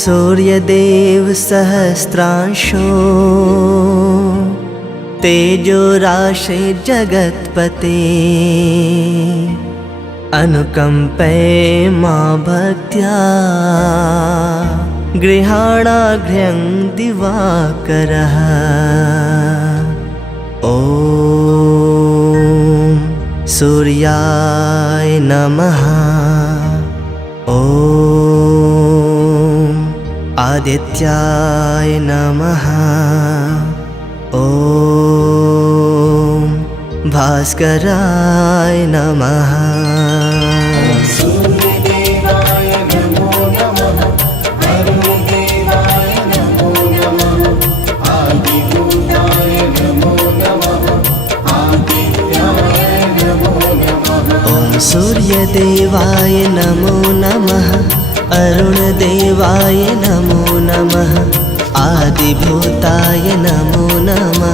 सूर्यदेव सहस्रांशो तेजो राशे जगत्पते अनुकंपे मां भक्त्या गृहाणाघ्र्यं दिवाकरः। ॐ सूर्याय नमः। ॐ आदित्याय नमः। ॐ भास्कराय नमः। सूर्यदेवाय नमो नमः। अरुणदेवाय नमो नमः। आदिभूताय नमो नमः। आदित्याय नमो नमः। सूर्यदेवाय नमो नमः। अरुणदेवाय नमो नमः। आदिभूताय नमो नमः।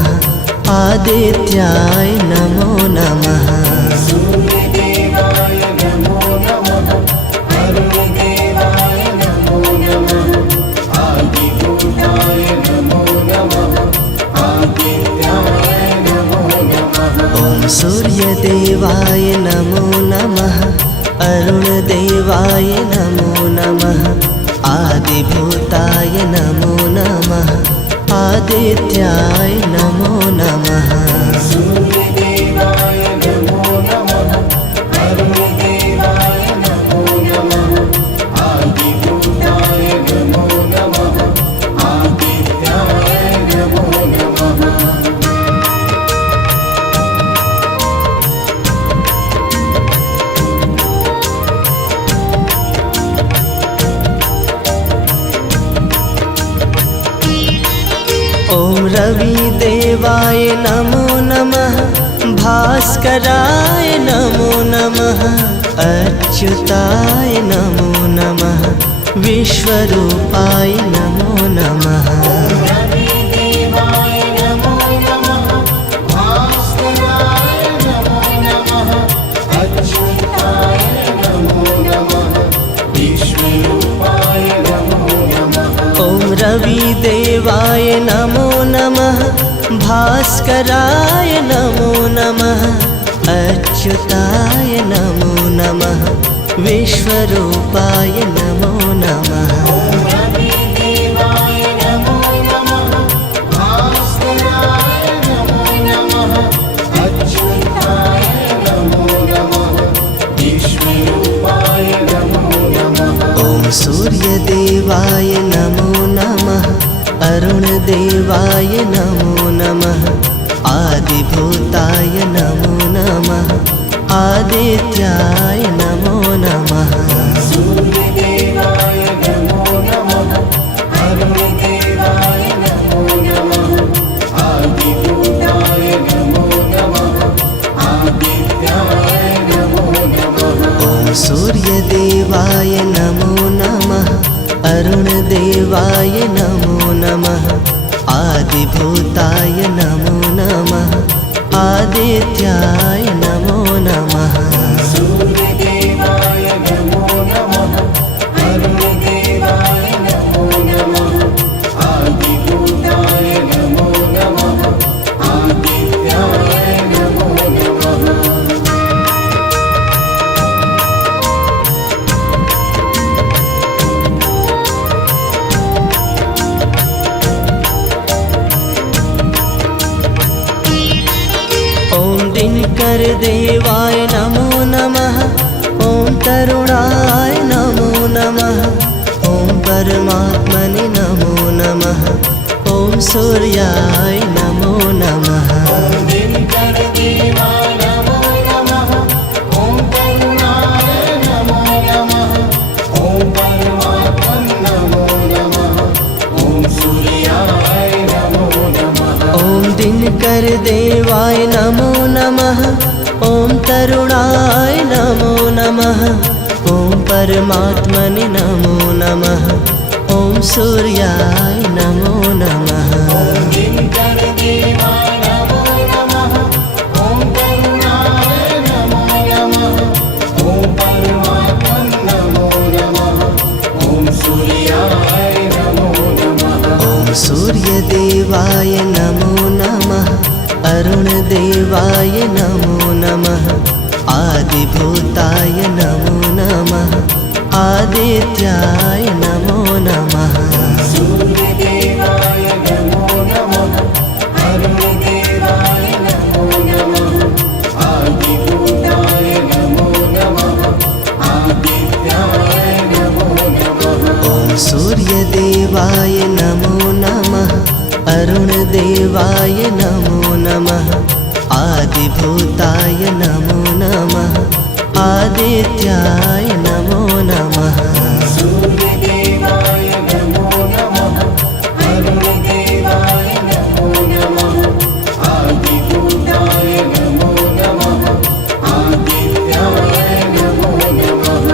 आदित्याय नमो नमः। ॐ सूर्यदेवाय नमो नमः। अरुणदेवाय नमो नमः। आदिभूताय नमो नमः। आदित्याय नमो नमः। सूर्यदेवाय नमो नमः। अरुणदेवाय नमो नमः। आदिभूताय नमो नमः। आदित्याय नमो नमः। ॐ रविदेवाय नमो नमः। भास्कराय नमो नमः। अच्युताय नमो नमः। विश्वरूपाय नमो नमः। रविदेवाय नमो नमः। भास्कराय नमो नमः। अच्युताय नमो नमः। विश्वरूपाय नमो नमः। ॐ रविदेवाय नमो नमः। भास्कराय नमो नमः। अच्युताय नमो नमः। विश्वरूपाय नमो नमः। रविदेवाय नमो नमः। भास्कराय नमो नमः। अच्युताय नमो नमः। विश्वरूपाय नमो नमः। ॐ सूर्यदेवाय नमो नमः। अरुणदेवाय नमो नमः। आदिभूताय नमो नमः। आदित्याय नमो नमः। सूर्यदेवाय नमो नमः। अरुणदेवाय नमो नमः। आदिभूताय नमो नमः। आदित्याय नमो नमः। ॐ सूर्यदेवाय नमो नमः। अरुणदेवाय नमो नमः। आदिभूताय नमो नमः। आदित्याय नमो नमः। सूर्यदेवाय नमो नमः। अरुणदेवाय नमो नमः। आदिभूताय नमो नमः। आदित्याय नमो नमः। ॐ दिनकरदेवाय नमो नमः। ॐ तरुणाय नमो नमः। ॐ परमात्मने नमो नमः। ॐ सूर्याय नमो नमः। दिनकरदेवाय नमो नमः। ॐ करुणाय नमो नमः। ॐ परमात्मने नमो नमः। ॐ सूर्याय नमो नमः। ॐ दिनकरदेवाय नमो नमः। ॐ तरुणाय नमो नमः। ॐ परमात्मने नमो नमः। ॐ सूर्याय नमो नमः। दिनकरदेवाय नमो नमः। ॐ करुणाय नमो नमः। ॐ परमात्मने नमो नमः। ॐ सूर्याय सूर्यदेवाय नमो नमः अरुणदेवाय नमो नमः आदिभूताय नमो नमः आदित्याय नमो नमः सूर्यदेवाय नमो नमः अरुणदेवाय नमो नमः आदिभूताय नमो नमः आदित्याय नमो नमः ॐ सूर्यदेवाय नमो नमः अरुणदेवाय नमो नमः आदिभूताय नमो नमः आदित्याय नमो नमः सूर्यदेवाय नमो नमः अरुणदेवाय नमो नमः आदिभूताय नमो नमः आदित्याय नमो नमः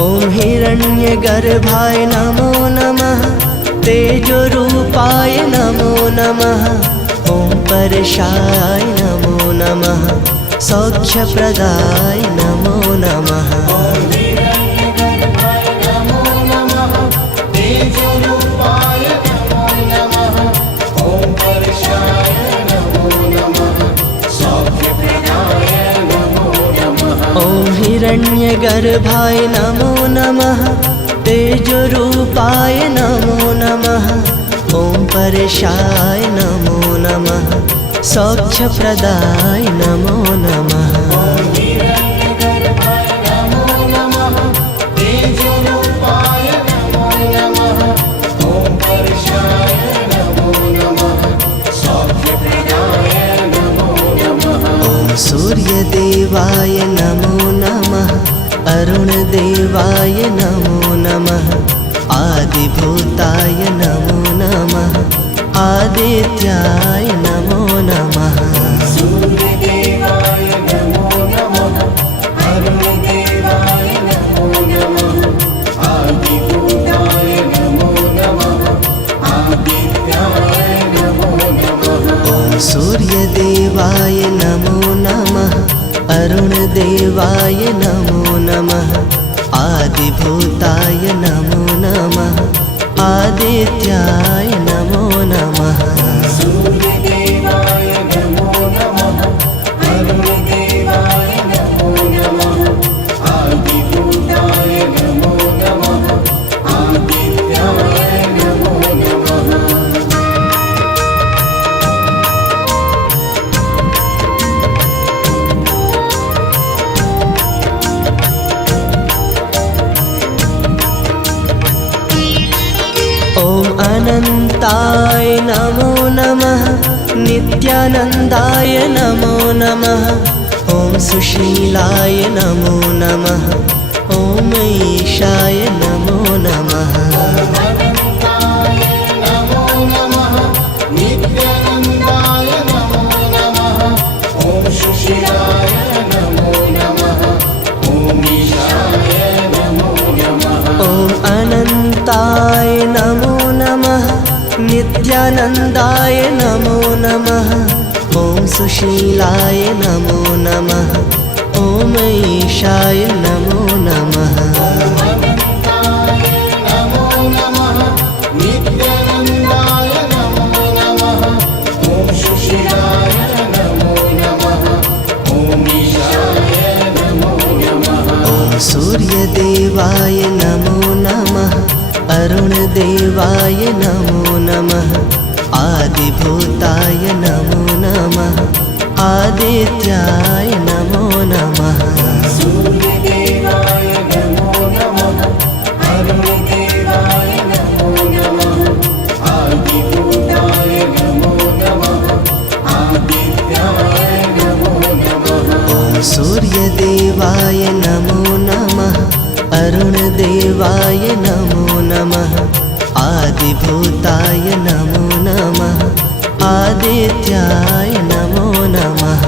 ॐ हिरण्यगर्भाय नमो नमः तेजोरूपाय नमो नमः ॐ परशाय नमो नमः सौख्यप्रदाय नमो नमः हिरण्यगर्भाय नमो नमः तेजोरूपाय नमो नमः ॐ परशाय नमो नमः सौख्यप्रदाय नमो नमः ॐ हिरण्यगर्भाय नमो नमः तेजोरूपाय नमो नमः ॐ परशाय नमो नमः सौख्यप्रदाय नमो नमः हिरण्यगर्भाय नमो नमः तेजोरूपाय नमो नमः ॐ परशाय नमो नमः सौख्यप्रदाय नमो नमः ॐ सूर्यदेवाय नमो नमः अरुणदेवाय नमो नमः आदिभूताय नमो नमः आदित्याय नमो नमः सूर्यदेवाय नमो नमः अरुणदेवाय नमो नमः आदिभूताय नमो नमः आदित्याय नमो नमः ॐ सूर्यदेवाय नमो नमः अरुणदेवाय नमो नमः आदिभूताय नमो नमः आदित्याय नमो नमः सूर्यदेवाय नमो नमः अरुणदेवाय नमो नमः आदिभूताय नमो नमः आदित्याय नमो नमः ॐ अनन्ताय नमो नमः नित्यानन्दाय नमो नमः ॐ सुशीलाय नमो नमः ॐ ईशाय नमो नमः अनन्ताय नमो नमः नित्यानन्दाय नमो नमः ॐ सुशीलाय नमो नमः ॐ ईशाय नमो नमः ॐ अनन्ताय नमो नमः नित्यानन्दाय नमो नमः ॐ सुशीलाय नमो नमः ॐ ईशाय नमो नमः अनन्ताय नमो नमः नित्यानन्दाय नमो नमः ॐ सुशीलाय नमो नमः ॐ ईशाय नमो नमः ॐ सूर्यदेवाय नमो नमः अरुणदेवाय नमो नमः आदिभूताय नमो नमः आदित्याय नमो नमः सूर्यदेवाय नमो नमः अरुणदेवाय नमो नमः आदिभूताय नमो नमः आदित्याय नमो नमः ॐ सूर्यदेवाय नमो नमः अरुणदेवाय नमो नमः आदिभूताय नमो नमः आदित्याय नमो नमः